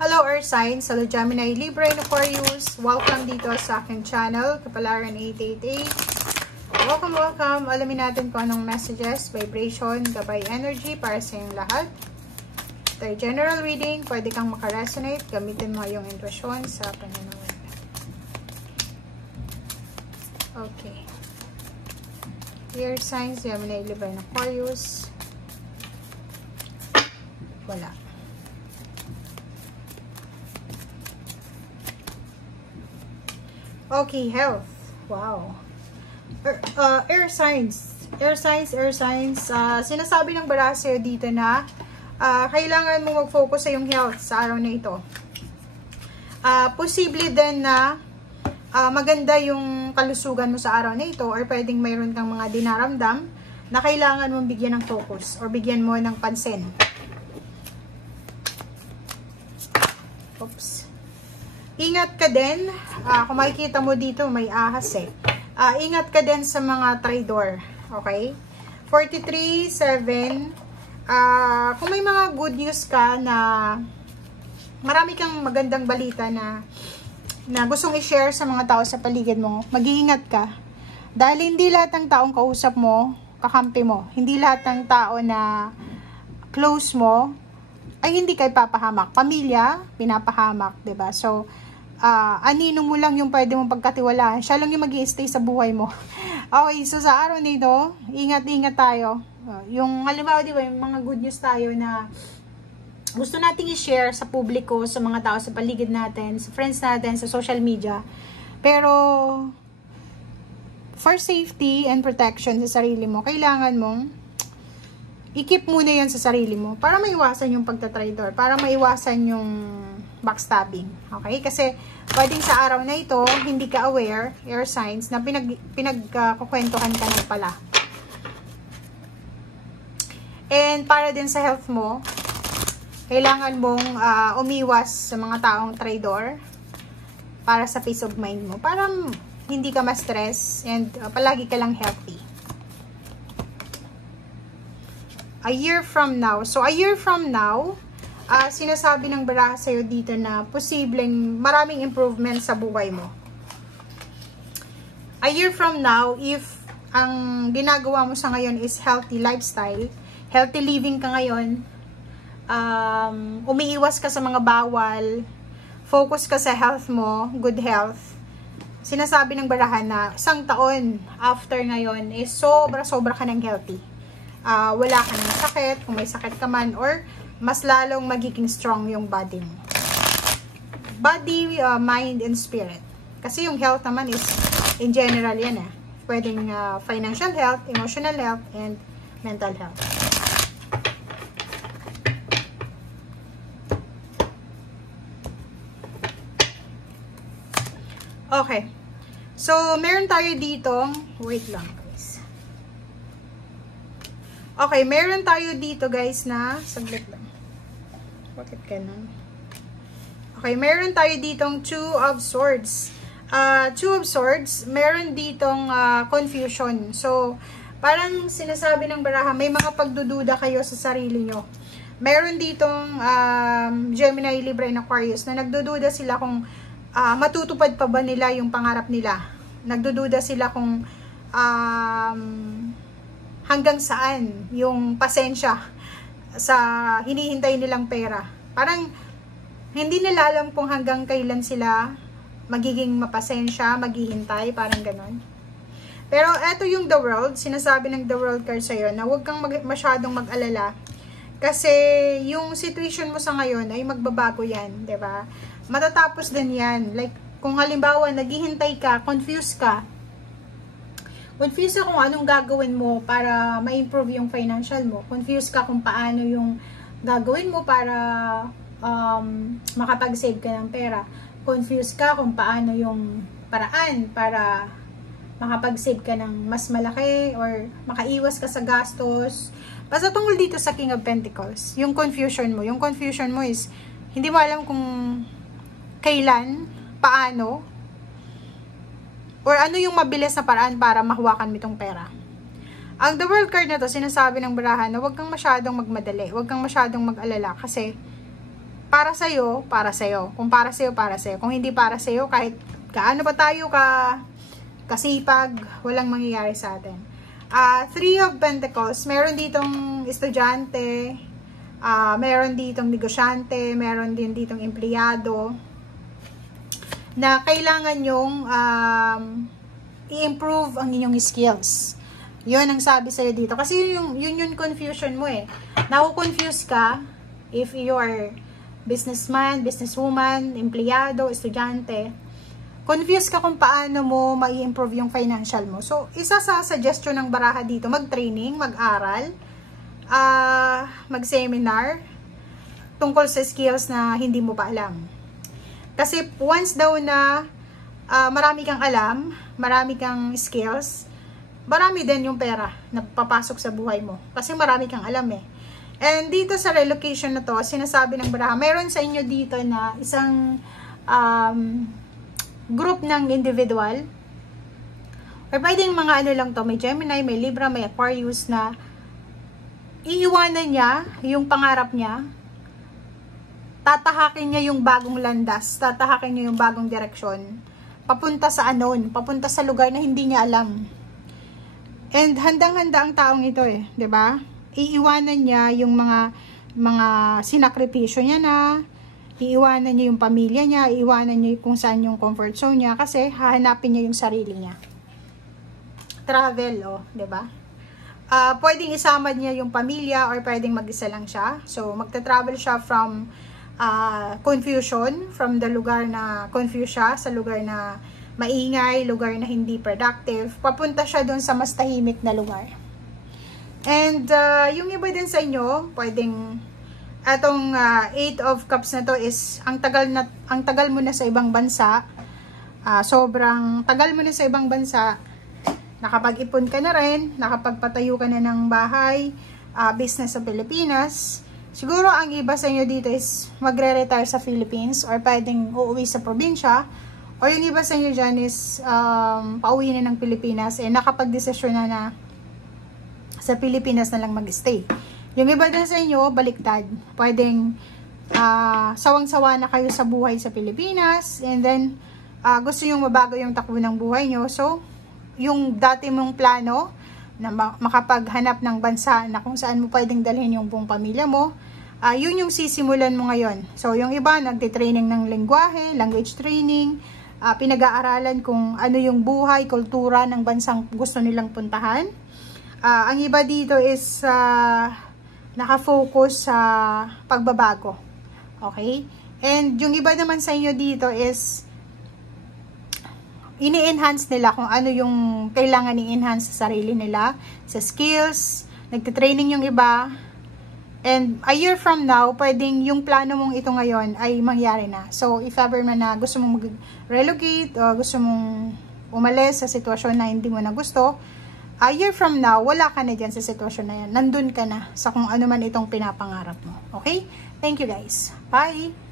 Hello Earth Signs, hello Gemini, Libra, and Aquarius. Welcome dito sa aking channel, Kapalaran 888. Welcome. Alamin natin kung anong messages, vibration, gabay energy para sa inyong lahat. Ito ay general reading, pwede kang makaresonate, gamitin mo yung intuition sa panunod. Okay. Earth Signs, Gemini, Libra, and Aquarius. Wala. Okay, health. Wow. Air signs. Sinasabi ng baraha sa'yo dito na kailangan mo mag-focus sa iyong health sa araw na ito. Posible din na maganda yung kalusugan mo sa araw na ito or pwedeng mayroon kang mga dinaramdam na kailangan mong bigyan ng focus or bigyan mo ng pansin. Oops. Ingat ka din, kung makikita mo dito may ahas ingat ka din sa mga traidor, okay? 43-7, kung may mga good news ka na marami kang magandang balita na gustong i-share sa mga tao sa paligid mo, mag-iingat ka. Dahil hindi lahat ng taong kausap mo, kakampi mo, hindi lahat ng tao na close mo, ay hindi kayo papahamak. Pamilya, pinapahamak, diba? So, anino mo lang yung pwede mong pagkatiwalaan. Siya lang yung mag-i-stay sa buhay mo. Okay, so sa araw nito, ingat-ingat tayo. Yung halimbawa, di ba, yung mga good news tayo na gusto nating i-share sa publiko, sa mga tao sa paligid natin, sa friends natin, sa social media. Pero, for safety and protection sa sarili mo, kailangan mong i-keep muna yan sa sarili mo para maiwasan yung pagtatraidor, para maiwasan yung backstabbing. Okay? Kasi pwedeng sa araw na ito, hindi ka aware, air signs, na pinagkukwentuhan ka ng pala. And para din sa health mo, kailangan mong umiwas sa mga taong traidor para sa peace of mind mo. Para hindi ka ma-stress and palagi ka lang healthy. A year from now. So, a year from now, sinasabi ng baraha sa'yo dito na posibleng maraming improvement sa buhay mo. A year from now, if ang ginagawa mo sa ngayon is healthy lifestyle, healthy living ka ngayon, umiiwas ka sa mga bawal, focus ka sa health mo, good health, sinasabi ng baraha na isang taon after ngayon is sobra-sobra ka ng healthy. Wala ka ng sakit, kung may sakit ka man, or mas lalong magiging strong yung body mo. Body, mind, and spirit. Kasi yung health naman is, in general yan pwedeng financial health, emotional health, and mental health. Okay. So, meron tayo dito, wait lang guys. Okay, meron tayo dito guys na, saglit lang. Bakit ganun? Okay, meron tayo ditong Two of Swords. Two of Swords, meron ditong confusion. So, parang sinasabi ng baraha, may mga pagdududa kayo sa sarili nyo. Meron ditong Gemini, Libra, and Aquarius na nagdududa sila kung matutupad pa ba nila yung pangarap nila. Nagdududa sila kung hanggang saan yung pasensya sa hinihintay nilang pera. Parang hindi nila alam kung hanggang kailan sila magiging mapasensya, maghihintay, parang ganon. Pero eto yung The World, sinasabi ng The World card sa'yo na huwag kang masyadong mag-alala kasi yung situation mo sa ngayon ay magbabago yan, diba? Matatapos din yan. Like, kung halimbawa naghihintay ka, confused ka kung anong gagawin mo para ma-improve yung financial mo. Confused ka kung paano yung gagawin mo para makapag-save ka ng pera. Confused ka kung paano yung paraan para makapag-save ka ng mas malaki or makaiwas ka sa gastos. Basta tungkol dito sa King of Pentacles, yung confusion mo. Yung confusion mo is, hindi mo alam kung kailan, paano, or ano yung mabilis na paraan para mahawakan mo itong pera. Ang The World card na to, sinasabi ng baraha na huwag kang masyadong magmadali, huwag kang masyadong mag-alala kasi para sa'yo, para sa'yo. Kung para sa'yo, para sa'yo. Kung hindi para sa'yo, kahit gaano pa tayo kasipag, walang mangyayari sa atin. Three of Pentacles, meron ditong estudyante, meron ditong negosyante, meron din ditong empleyado, na kailangan nyong i-improve ang inyong skills. Yun ang sabi sa'yo dito. Kasi yun yung confusion mo eh. Naku-confuse ka if you are businessman, businesswoman, empleyado, estudyante. Confused ka kung paano mo mai-improve yung financial mo. So, isa sa suggestion ng baraha dito, mag-training, mag-aral, mag-seminar tungkol sa skills na hindi mo pa alam. Kasi once daw na marami kang alam, marami kang skills, marami din yung pera na papasok sa buhay mo. Kasi marami kang alam eh. And dito sa relocation na to, sinasabi ng baraha, meron sa inyo dito na isang group ng individual. Or pwedeng mga ano lang to, may Gemini, may Libra, may Aquarius na iiwanan niya yung pangarap niya, tatahakin niya yung bagong landas, tatahakin niya yung bagong direksyon, papunta sa unknown, papunta sa lugar na hindi niya alam. And handang-handa ang taong ito eh, 'di ba? Iiwanan niya yung mga sinakripisyo niya na, iiwanan niya yung pamilya niya, iiwanan niya kung saan yung comfort zone niya kasi hahanapin niya yung sarili niya. Travel, oh, 'di ba? Pwedeng isama niya yung pamilya or pwedeng mag-isa lang siya. So, magta-travel siya from confusion, from the lugar na confused siya, sa lugar na maingay, lugar na hindi productive, papunta siya doon sa mas tahimik na lugar. And yung iba din sa inyo, pwedeng atong 8 of Cups na to is ang tagal mo na sa ibang bansa. Sobrang tagal mo na sa ibang bansa. Nakapag-ipon ka na rin, nakapagpatayo ka na ng bahay, business sa Pilipinas. Siguro ang iba sa inyo dito is magre-retire sa Philippines or pwedeng uuwi sa probinsya. O yung iba sa inyo dyan is pauwi na ng Pilipinas eh nakapag-desisyon na sa Pilipinas na lang mag-stay. Yung iba din sa inyo, baliktad. Pwedeng sawang-sawa na kayo sa buhay sa Pilipinas and then gusto yung mabago yung takbo ng buhay nyo. So, yung dati mong plano na makapaghanap ng bansa na kung saan mo pwedeng dalhin yung buong pamilya mo, yun yung sisimulan mo ngayon. So, yung iba, nagtitraining ng lengguwahe, language training, pinag-aaralan kung ano yung buhay, kultura ng bansang gusto nilang puntahan. Ang iba dito is nakafocus sa pagbabago. Okay? And yung iba naman sa inyo dito is ini-enhance nila kung ano yung kailangan i-enhance sa sarili nila, sa skills, nagtitraining yung iba. And a year from now, pwedeng yung plano mong ito ngayon ay mangyari na. So, if ever man na gusto mong mag-relocate o gusto mong umalis sa sitwasyon na hindi mo na gusto, a year from now, wala ka na dyan sa sitwasyon na yan. Nandun ka na sa kung ano man itong pinapangarap mo. Okay? Thank you guys. Bye!